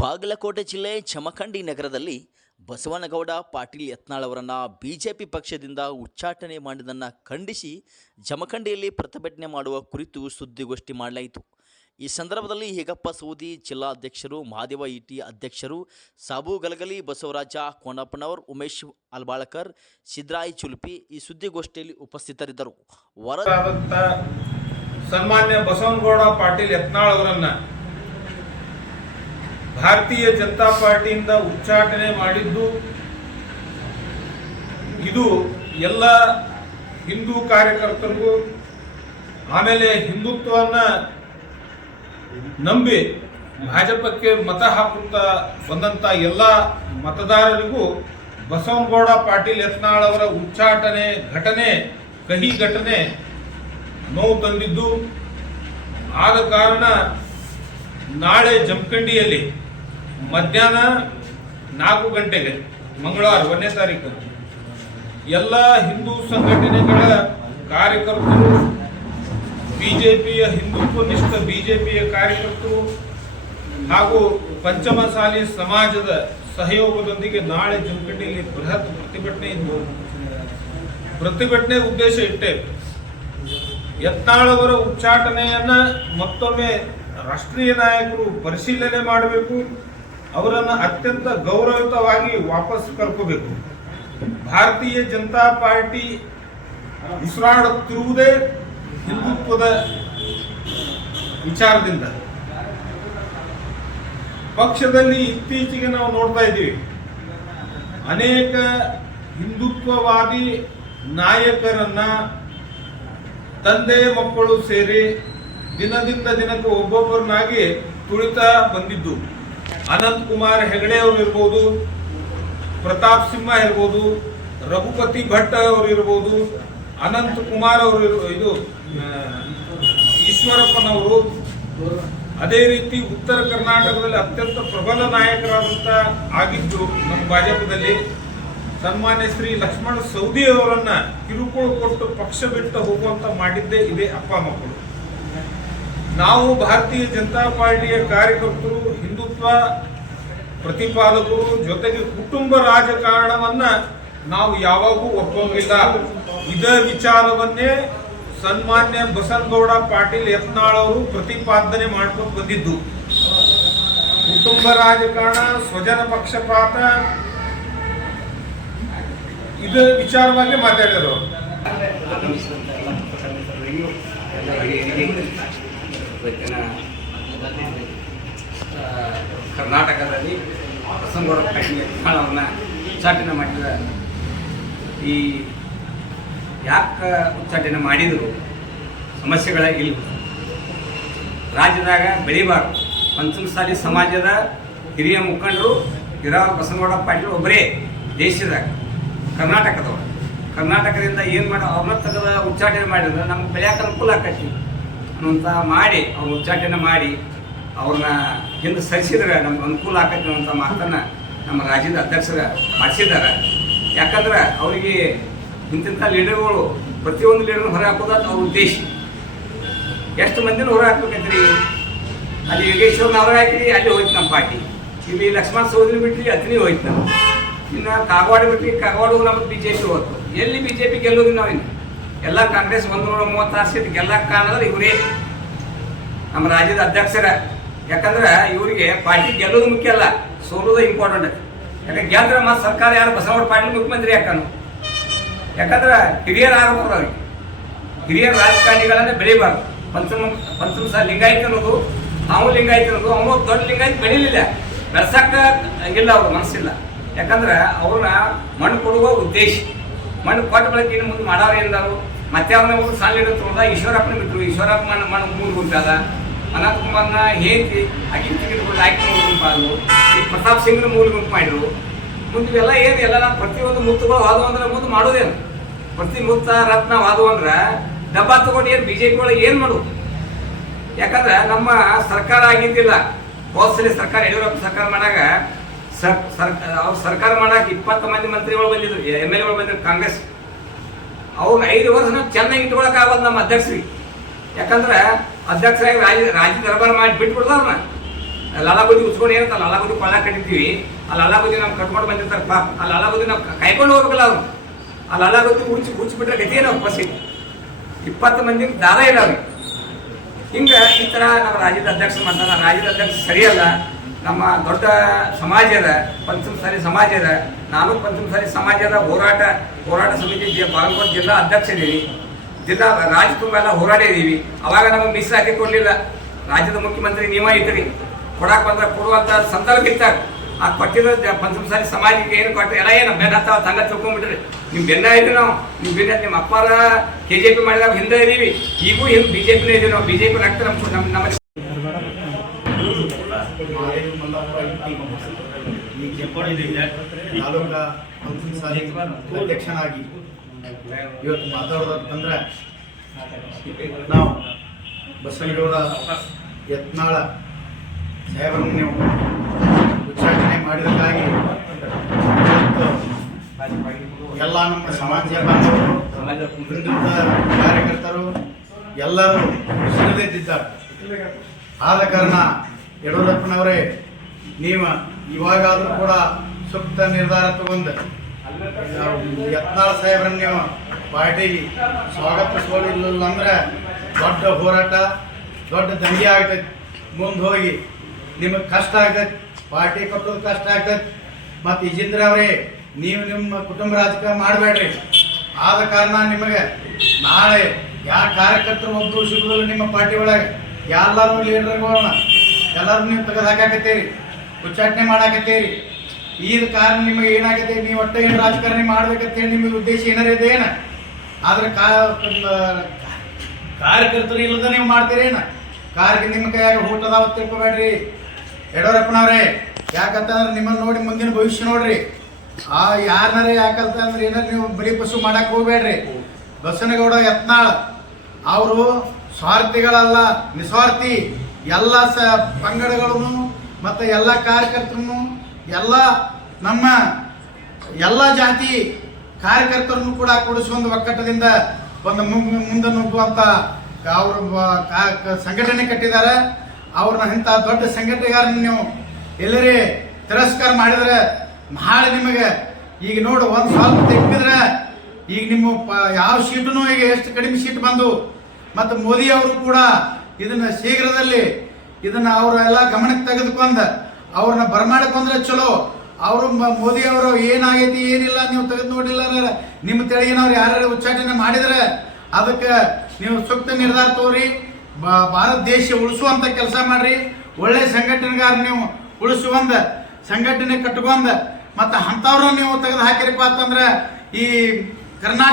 ಬಾಗಲಕೋಟೆ ಜಿಲ್ಲೆ ಚಮಖಂಡಿ ನಗರದಲ್ಲಿ ಬಸವನಗೌಡ ಪಾಟೀಲ್ ಯತ್ನಾಳ್ ಅವರನ್ನು ಪಿ ಪಕ್ಷದಿಂದ ಉಚ್ಚಾಟನೆ ಮಾಡಿದ್ದನ್ನು ಖಂಡಿಸಿ ಜಮಖಂಡಿಯಲ್ಲಿ ಪ್ರತಿಭಟನೆ ಮಾಡುವ ಕುರಿತು ಸುದ್ದಿಗೋಷ್ಠಿ ಮಾಡಲಾಯಿತು. ಈ ಸಂದರ್ಭದಲ್ಲಿ ಹೇಗಪ್ಪ ಸೌದಿ ಜಿಲ್ಲಾಧ್ಯಕ್ಷರು, ಮಹಾದೇವ ಇಟಿ ಅಧ್ಯಕ್ಷರು, ಸಾಬು ಗಲಗಲಿ ಬಸವರಾಜ ಕೋನಪ್ಪನವರ್ ಉಮೇಶ್ ಅಲ್ಬಾಳಕರ್ ಸಿದ್ರಾಯಿ ಚುಲ್ಪಿ ಈ ಸುದ್ದಿಗೋಷ್ಠಿಯಲ್ಲಿ ಉಪಸ್ಥಿತರಿದ್ದರು. ವರ ಸನ್ಮಾನ್ಯ ಬಸವನಗೌಡ ಪಾಟೀಲ್ ಯತ್ನಾಳ್ ಅವರನ್ನ ಭಾರತೀಯ ಜನತಾ ಪಾರ್ಟಿಯಿಂದ ಉಚ್ಚಾಟನೆ ಮಾಡಿದ್ದು ಇದು ಎಲ್ಲ ಹಿಂದೂ ಕಾರ್ಯಕರ್ತರಿಗೂ, ಆಮೇಲೆ ಹಿಂದುತ್ವವನ್ನ ನಂಬಿ ಭಾಜಪಕ್ಕೆ ಮತ ಹಾಕುತ್ತಾ ಬಂದಂತ ಎಲ್ಲ ಮತದಾರರಿಗೂ ಬಸವನಗೌಡ ಪಾಟೀಲ್ ಯತ್ನಾಳ್ ಅವರ ಉಚ್ಚಾಟನೆ, ಘಟನೆ, ಕಹಿ ಘಟನೆ ನೋವು ತಂದಿದ್ದು. ಆದ ಕಾರಣ ನಾಳೆ ಜಮಖಂಡಿಯಲ್ಲಿ ಮಧ್ಯಾಹ್ನ ನಾಲ್ಕು ಗಂಟೆಗೆ, ಮಂಗಳವಾರ ಒಂದನೇ ತಾರೀಕು. ಎಲ್ಲ ಹಿಂದೂ ಸಂಘಟನೆಗಳ ಕಾರ್ಯಕರ್ತರು, ಬಿಜೆಪಿಯ ಹಿಂದುತ್ವನಿಷ್ಠ ಬಿಜೆಪಿಯ ಕಾರ್ಯಕರ್ತರು ಹಾಗೂ ಪಂಚಮಸಾಲಿ ಸಮಾಜದ ಸಹಯೋಗದೊಂದಿಗೆ ನಾಳೆ ಜಮಖಂಡಿಯಲ್ಲಿ ಬೃಹತ್ ಪ್ರತಿಭಟನೆ ಇದ್ದು, ಪ್ರತಿಭಟನೆ ಉದ್ದೇಶ ಇಟ್ಟೆ ಯತ್ನಾಳವರ ಉಚ್ಚಾಟನೆಯನ್ನು ಉಚ್ಚಾಟನೆಯನ್ನ ಮತ್ತೊಮ್ಮೆ ರಾಷ್ಟ್ರೀಯ ನಾಯಕರು ಪರಿಶೀಲನೆ ಮಾಡಬೇಕು. ಅವರನ್ನ ಅತ್ಯಂತ ಗೌರವಯುತವಾಗಿ ವಾಪಸ್ ಕರ್ಕೋಬೇಕು ಭಾರತೀಯ ಜನತಾ ಪಾರ್ಟಿ ಉಸಿರಾಡುತ್ತಿರುವುದೇ ಹಿಂದುತ್ವದ ವಿಚಾರದಿಂದ. ಪಕ್ಷದಲ್ಲಿ ಇತ್ತೀಚೆಗೆ ನಾವು ನೋಡ್ತಾ ಇದ್ದೀವಿ. ಅನೇಕ ಹಿಂದುತ್ವವಾದಿ ನಾಯಕರನ್ನ ತಂದೆ ಮಕ್ಕಳು ಸೇರಿ ದಿನದಿಂದ ದಿನಕ್ಕೆ ಒಬ್ಬೊಬ್ಬರನ್ನಾಗಿ ತುಳಿತಾ ಬಂದಿದ್ದು. ಅನಂತ್ ಕುಮಾರ್ ಹೆಗಡೆ ಅವರು ಇರ್ಬೋದು, ಪ್ರತಾಪ್ ಸಿಂಹ ಇರ್ಬೋದು, ರಘುಪತಿ ಭಟ್ ಅವರು ಇರ್ಬೋದು, ಅನಂತ್ ಕುಮಾರ್ ಅವರು ಇದು ಈಶ್ವರಪ್ಪನವರು. ಅದೇ ರೀತಿ ಉತ್ತರ ಕರ್ನಾಟಕದಲ್ಲಿ ಅತ್ಯಂತ ಪ್ರಬಲ ನಾಯಕರಾದಂತ ಆಗಿದ್ದು ನಮ್ಮ ಭಾಜಪದಲ್ಲಿ. ಸನ್ಮಾನ್ಯ ಶ್ರೀ ಲಕ್ಷ್ಮಣ ಸೌದಿ ಅವರನ್ನ ಕಿರುಕುಳ ಕೊಟ್ಟು ಪಕ್ಷ ಬಿಟ್ಟು ಹೋಗುವಂತ ಮಾಡಿದ್ದೇ ಇದೆ ಅಪ್ಪ ಮಕ್ಕಳು. ನಾವು ಭಾರತೀಯ ಜನತಾ ಪಾರ್ಟಿಯ ಕಾರ್ಯಕರ್ತರು ಪ್ರತಿಪಾದಕರು ಜೊತೆಗೆ ಕುಟುಂಬ ರಾಜಕಾರಣವನ್ನ ನಾವು ಯಾವಾಗೂ ಒಪ್ಪೋಂಗಿಲ್ಲ. ಇದೇ ವಿಚಾರವನ್ನೇ ಸನ್ಮಾನ್ಯ ಬಸನಗೌಡ ಪಾಟೀಲ್ ಯತ್ನಾಳ್ ಅವರು ಪ್ರತಿಪಾದನೆ ಮಾಡ್ಕೊಂಡು ಬಂದಿದ್ದು. ಕುಟುಂಬ ರಾಜಕಾರಣ, ಸ್ವಜನ ಪಕ್ಷಪಾತ, ಇದ ವಿಚಾರವಾಗಿ ಮಾತಾಡಿದರು. ಕರ್ನಾಟಕದಲ್ಲಿ ಬಸವನಗೌಡ ಪಾಟೀಲ್ ಯತ್ನಾಳ್ ಉಚ್ಚಾಟನೆ ಮಾಡಿದ ಈ ಯಾಕೆ ಉಚ್ಚಾಟನೆ ಮಾಡಿದರು, ಸಮಸ್ಯೆಗಳ ಇಲ್ಲ. ರಾಜ್ಯದಾಗ ಬೆಳಿಬಾರ್ದು. ಪಂಚಮಸಾಲಿ ಸಮಾಜದ ಹಿರಿಯ ಮುಖಂಡರು ಇರೋ ಬಸನಗೌಡ ಪಾಟೀಲ್ ಒಬ್ಬರೇ ದೇಶದಾಗ, ಕರ್ನಾಟಕದವರು. ಕರ್ನಾಟಕದಿಂದ ಏನು ಮಾಡಿ ಅವ್ರನ್ನ ತೆಗೆದ ಉಚ್ಚಾಟನೆ ಮಾಡಿದ್ರೆ, ನಮ್ಗೆ ಬೆಳೆಯಕ್ಕೆ ಅನುಕೂಲ ಆಕೈತಿ ಅನ್ನುವಂಥ ಮಾಡಿ ಅವ್ರ ಉಚ್ಚಾಟನೆ ಮಾಡಿ ಅವ್ರನ್ನ ಹಿಂದೆ ಸರಿಸಿದ್ರೆ ನಮ್ಗೆ ಅನುಕೂಲ ಆಕೈತಿ ಅಂತ ಮಾತನ್ನು ನಮ್ಮ ರಾಜ್ಯದ ಅಧ್ಯಕ್ಷರ ಮಾಡಿಸಿದ್ದಾರೆ. ಯಾಕಂದ್ರೆ ಅವರಿಗೆ ಇಂತಿಂಥ ಲೀಡರ್ಗಳು, ಪ್ರತಿಯೊಂದು ಲೀಡರ್ ಹೊರ ಹಾಕೋದು ಅವ್ರ ಉದ್ದೇಶ. ಎಷ್ಟು ಮಂದಿನ ಹೊರ ಹಾಕ್ಬೇಕಂತ್ರಿ? ಅಲ್ಲಿ ಯೋಗೇಶ್ವರನ ಅವ್ರ ಹಾಕಿರಿ, ಅಲ್ಲಿ ಹೋಯ್ತು ನಮ್ಮ ಪಾರ್ಟಿ. ಇಲ್ಲಿ ಲಕ್ಷ್ಮಣ ಸೌಧರಿ ಬಿಟ್ರಿ, ಅತ್ನಿ ಹೋಯ್ತು ನಾವು ಇನ್ನು ಕಾಗವಾಡ ಬಿಟ್ರಿ, ಕಾಗವಾಡ ನಮ್ಮ ಬಿ ಜೆ ಪಿ ಹೋಯ್ತು. ಎಲ್ಲಿ ಬಿ ಜೆ ಪಿ ಗೆಲ್ಲೋದು ನಾವಿನ್ನು ಎಲ್ಲ ಕಾಂಗ್ರೆಸ್ ಒಂದು ನೂರ ಮೂವತ್ತಾರು ಸೀಟ್ ಗೆಲ್ಲಕ್ಕೆ ಕಾರಣ ಇವರೇ ನಮ್ಮ ರಾಜ್ಯದ ಅಧ್ಯಕ್ಷರ. ಯಾಕಂದ್ರೆ ಇವರಿಗೆ ಪಾರ್ಟಿ ಗೆಲ್ಲೋದು ಮುಖ್ಯ ಅಲ್ಲ, ಸೋಲೋದು ಇಂಪಾರ್ಟೆಂಟ್ ಯಾಕಂದ್ರೆ ಗೆದ್ರೆ ಮತ್ತೆ ಸರ್ಕಾರ ಯಾರು ಬಸವಣ್ಣ ಪಾಟೀಲ್ ಮುಖ್ಯಮಂತ್ರಿ ಯಾಕನು? ಯಾಕಂದ್ರೆ ಹಿರಿಯರು ಆಗಬಾರ್ದು ಅವ್ರಿಗೆ. ಹಿರಿಯ ರಾಜಕಾರಣಿಗಳನ್ನ ಬೆಳಿಬಾರ್ದು. ಪಂಚಮ ಪಂಚಮ ಸಹ ಲಿಂಗಾಯತ ಅನ್ನೋದು ಅವನು ಲಿಂಗಾಯಿತ ಅನ್ನೋದು, ಅವನು ದೊಡ್ಡ ಲಿಂಗಾಯತ ಬೆಳಿಲಿಲ್ಲ. ಬೆಳ್ಸಕ್ಕ ಇಲ್ಲ ಅವ್ರ, ಮನಸ್ಸಿಲ್ಲ. ಯಾಕಂದ್ರೆ ಅವ್ರನ್ನ ಮಣ್ಣು ಕೊಡುವ ಉದ್ದೇಶ. ಮಣ್ಣು ಕೊಟ್ಟ ಬಳಕೆ ಇನ್ನು ಮುಂದೆ ಮಾಡಾರ ಎಂದರು. ಮತ್ತೆ ಅವ್ರನ್ನ ಸಾಲಿಡ ಇಡುತ್ತದ ಈಶ್ವರಪ್ಪನ ಬಿಟ್ಟರು ಈಶ್ವರಪ್ಪ ಮಣ್ಣು ಮಣ್ಣು ಮೂರು ಗುಂಪಾದ ಅನಂತ್ ಕುಮಾರ್ನ ಹೇಂತಿ ಆಗಿ ತೆಗೆದುಕೊಂಡು ಆಯ್ಕೆ ಗುಂಪಾದ್ರು ಗುಂಪಾದವು ಈ ಪ್ರತಾಪ್ ಸಿಂಗ್ನ ಮೂಲ ಗುಂಪು ಮಾಡಿದ್ರು. ಮುಂದೆ ಇವೆಲ್ಲ ಏನು? ಎಲ್ಲ ನಾವು ಪ್ರತಿಯೊಂದು ಮುತ್ತುಗಳು ವಾದು ಅಂದ್ರೆ ಮುಂದೆ ಮಾಡೋದೇನು? ಪ್ರತಿ ಮುತ್ತ, ರತ್ನ ವಾದು ಅಂದ್ರೆ ಡಬ್ಬ ತಗೊಂಡು ಏನು ಬಿಜೆಪಿ ಒಳಗೆ ಏನು ಮಾಡೋದು? ಯಾಕಂದ್ರೆ ನಮ್ಮ ಸರ್ಕಾರ ಆಗಿದ್ದಿಲ್ಲ. ಹೋದ್ಸಲಿ ಸರ್ಕಾರ, ಯಡಿಯೂರಪ್ಪ ಸರ್ಕಾರ ಮಾಡಾಗ ಸರ್ ಅವ್ರ ಸರ್ಕಾರ ಮಾಡಾಕ ಇಪ್ಪತ್ತು ಮಂದಿ ಮಂತ್ರಿಗಳು ಬಂದಿದ್ರು. ಎಂ, ಎಲ್ ಎಗಳು ಬಂದಿದ್ರು, ಕಾಂಗ್ರೆಸ್. ಅವ್ರು ಐದು ವರ್ಷ ಚೆನ್ನಾಗಿ ಇಟ್ಕೊಳಕ್ ಆಗೋದು ನಮ್ಮ ಅಧ್ಯಕ್ಷರಿಗೆ. ಯಾಕಂದ್ರೆ ಅಧ್ಯಕ್ಷರಾಗಿ ರಾಜ್ಯ ರಾಜ್ಯ ದರ್ಬಾರ್ ಮಾಡಿ ಬಿಟ್ಬಿಡ್ದ ಅವ್ರನ್ನ ಲಾಲಾಬುದ್ದಿ ಉಚ್ಕೊಂಡು ಏನಂತ ಲಾಲಾಬುದಿ ಕೊಳ್ಳ ಕಟ್ಟಿರ್ತೀವಿ ಆ ನಮ್ಮ ನಾವು ಕಟ್ಕೊಂಡು ಬಂದಿರ್ತಾರಪ್ಪ ಆ ಲಾಲಾಬುದಿ ನಾವು ಕೈಕೊಂಡು ಹೋಗ್ಬೇಕಲ್ಲ ಅವ್ರು. ಆ ಲಾಲಾಬುದ್ದಿ ಉಳಿಸಿ, ಉಳಿಸ್ಬಿಟ್ರೆ ಗತಿ ಏನೋ ಬಸ್ಸಿ ಇಪ್ಪತ್ತು ಮಂದಿ ದಾರ ಅವ್ರಿಗೆ. ಹಿಂಗೆ ಈ ಥರ ನಮ್ಮ ರಾಜ್ಯದ ಅಧ್ಯಕ್ಷ ಮಾಡ್ತಾರೆ ರಾಜ್ಯದ ಅಧ್ಯಕ್ಷ ಸರಿಯಲ್ಲ ನಮ್ಮ ದೊಡ್ಡ ಸಮಾಜ ಅದ. ಪಂಚಮಸಾಲಿ ಸಮಾಜ ಅದ. ನಾನು ಪಂಚಮಸಾಲಿ ಸಮಾಜದ ಹೋರಾಟ ಹೋರಾಟ ಸಮಿತಿ ಬಾಗಲಕೋಟೆ ಜಿಲ್ಲಾ ಅಧ್ಯಕ್ಷ ಇದೀನಿ. ಜಿಲ್ಲಾ ರಾಜ್ಯ ತುಂಬ ಎಲ್ಲ ಹೋರಾಡಿದೀವಿ ಅವಾಗ ನಮಗೆ ಮೀಸಲಾತಿ ಕೊಡಲಿಲ್ಲ. ರಾಜ್ಯದ ಮುಖ್ಯಮಂತ್ರಿ ನಿಯಮ ಇದ್ರಿ. ಕೊಡಕ್ಕೆ ಬಂದ್ರೆ ಕೊಡುವಂತ ಸಂದರ್ಭ ಇತ್ತಾಗ. ಆ ಕೊಟ್ಟಿರೋ ಜ- ಪಂಚಮಸಾಲಿ ಸಮಾಜಕ್ಕೆ ಏನು ಕೊಟ್ಟು ಎಲ್ಲ ಏನು ಬೆನ್ನ ಹತ್ತಾವ ತಂಗ ತಿಳ್ಕೊಂಡ್ಬಿಟ್ರಿ. ನಿಮ್ ಬೆನ್ನ ಇದ್ರಿ ನಾವು. ನಿಮ್ ಬೆನ್ನ ನಿಮ್ಮ ಅಪ್ಪಾರ ಕೆ ಜೆ ಪಿ ಮಾಡಿದಾಗ ಹಿಂದೆ ಇದೀವಿ ಈಗೂ ಹಿಂದೆ ಬಿಜೆಪಿನೇ ಇದೀವಿ ನಾವು. ಬಿಜೆಪಿ ರಕ್ತ ನಮ್ಮ ನಮ್ಮ ನಮ್ಮ ತಾಲೂಕಾ ಅಧ್ಯಕ್ಷನಾಗಿ ಇವತ್ತು ಮಾತಾಡೋದಂತಂದ್ರೆ ನಾವು ಬಸವನಗೌಡ ಯತ್ನಾಳ ಸಾಹೇಬರನ್ನು ನೀವು ಉಚ್ಚಾಟನೆ ಮಾಡಿದಕ್ಕಾಗಿ ಎಲ್ಲ ನಮ್ಮ ಸಮಾಜ ಬಾಂಧವರು ಕಾರ್ಯಕರ್ತರು ಎಲ್ಲರೂ ಸಿಗದಿದ್ದಾರೆ ಆದ ಕಾರಣ ಯಡಿಯೂರಪ್ಪನವರೇ, ನೀವು ಇವಾಗಾದರೂ ಕೂಡ ಸೂಕ್ತ ನಿರ್ಧಾರ ತಗೊಂಡು ಯತ್ನಾಳ್ ಸಾಹೇಬ್ರನ್ನ ಪಾರ್ಟಿಗೆ ಸ್ವಾಗತಿಸೋದಿಲ್ಲ ಅಂದ್ರೆ ದೊಡ್ಡ ಹೋರಾಟ, ದೊಡ್ಡ ದಂಗೆ ಆಗ್ತೈತಿ ಮುಂದೆ ಹೋಗಿ ನಿಮಗೆ ಕಷ್ಟ ಆಗ್ತೈತಿ ಪಾರ್ಟಿ ಕಟ್ಟೋದು ಕಷ್ಟ ಆಗ್ತೈತಿ ಮತ್ತು ಇಜಿಂದ್ರ ಅವರೇ, ನೀವು ನಿಮ್ಮ ಕುಟುಂಬ ರಾಜಕೀಯ ಮಾಡಬೇಡ್ರಿ. ಆದ ಕಾರಣ ನಿಮಗೆ ನಾಳೆ ಯಾವ ಕಾರ್ಯಕರ್ತರು ಒಬ್ಬರು ಸಿಗುದಿಲ್ಲ ನಿಮ್ಮ ಪಾರ್ಟಿ ಒಳಗೆ. ಎಲ್ಲರೂ ಲೀಡರ್ಗಳನ್ನ ಎಲ್ಲರೂ ನೀವು ತೆಗೆದು ಹಾಕಾಕತ್ತೀರಿ ಉಚ್ಚಾಟನೆ ಮಾಡಾಕತ್ತೀರಿ. ಈ ಕಾರಣ ನಿಮಗೆ ಏನಾಗಿದೆ? ನೀವು ಒಟ್ಟು ಏನು ರಾಜಕಾರಣಿ ಮಾಡ್ಬೇಕಂತೇಳಿ ನಿಮಗೆ ಉದ್ದೇಶ ಏನಾರ ಇದೆ ಏನ? ಆದ್ರೆ ಕಾರ್ಯಕರ್ತರು ಇಲ್ಲದ ನೀವು ಮಾಡ್ತೀರೇನ ಕಾರ್ಗೆ ನಿಮ್ಮ ಕೈಯಾಗ ಊಟ ಅದಾವ ತಿಳ್ಕೊಬೇಡ್ರಿ. ಯಡಿಯೂರಪ್ಪನವ್ರೆ, ಯಾಕಂತಂದ್ರೆ ನಿಮ್ಮನ್ನ ನೋಡಿ ಮುಂದಿನ ಭವಿಷ್ಯ ನೋಡ್ರಿ. ಆ ಯಾರನಾರ ಯಾಕಂತ ಅಂದ್ರೆ ಏನಾರ ನೀವು ಬಿಳಿ ಪಶು ಮಾಡಕ್ ಹೋಗ್ಬೇಡ್ರಿ. ಬಸನಗೌಡ ಯತ್ನಾಳ್, ಅವರು ಸ್ವಾರ್ಥಿಗಳಲ್ಲ, ನಿಸ್ವಾರ್ಥಿ. ಎಲ್ಲ ಸ ಪಂಗಡಗಳನ್ನು ಮತ್ತು ಎಲ್ಲ ಕಾರ್ಯಕರ್ತರನ್ನು ಎಲ್ಲ ನಮ್ಮ ಎಲ್ಲ ಜಾತಿ ಕಾರ್ಯಕರ್ತರನ್ನು ಕೂಡ ಕೂಡಿಸುವಂತ ಒಕ್ಕಟ್ಟದಿಂದ ಒಂದು ಮುಂದೆ ನುಗ್ಗುವಂತ ಅವರು ಸಂಘಟನೆ ಕಟ್ಟಿದ್ದಾರೆ. ಅವ್ರನ್ನ ಇಂಥ ದೊಡ್ಡ ಸಂಘಟನೆಗಾರನ್ನ ನೀವು ಎಲ್ಲರೇ ತಿರಸ್ಕಾರ ಮಾಡಿದ್ರೆ ನಾಳೆ ನಿಮಗೆ ಈಗ ನೋಡು ಒಂದು ಸ್ವಲ್ಪ ತೆಗ್ಗಿದ್ರೆ ಈಗ ನಿಮ್ಮ ಯಾವ ಸೀಟುನು ಈಗ ಎಷ್ಟು ಕಡಿಮೆ ಸೀಟ್ ಬಂದು ಮತ್ತು ಮೋದಿ ಅವರು ಕೂಡ ಇದನ್ನ ಶೀಘ್ರದಲ್ಲಿ ಇದನ್ನ ಎಲ್ಲ ಗಮನಕ್ಕೆ ತೆಗೆದುಕೊಂಡ ಅವ್ರನ್ನ ಬರಮಾಡಿಕೊಂಡ್ರೆ ಚಲೋ. ಅವರು ಮೋದಿ ಅವರು ಏನಾಗೈತಿ, ಏನಿಲ್ಲ, ನೀವು ತೆಗೆದು ನೋಡಿಲ್ಲ ನಿಮ್ಮ ತೆಳಗಿನವ್ರು ಯಾರು ಉಚ್ಚಾಟನೆ ಮಾಡಿದ್ರೆ ಅದಕ್ಕೆ ನೀವು ಸೂಕ್ತ ನಿರ್ಧಾರ ತೋರಿ ಭಾರತ ದೇಶ ಉಳಿಸುವಂತ ಕೆಲಸ ಮಾಡ್ರಿ. ಒಳ್ಳೆ ಸಂಘಟನೆಗಾರ ನೀವು ಉಳಿಸುವಂದ, ಸಂಘಟನೆ ಕಟ್ಕೊಂಡ ಮತ್ತು ಅಂಥವ್ರನ್ನ ನೀವು ತೆಗೆದು ಹಾಕಿರಪ್ಪ ಅಂತಂದ್ರೆ ಈ ಕರ್ನಾಟಕ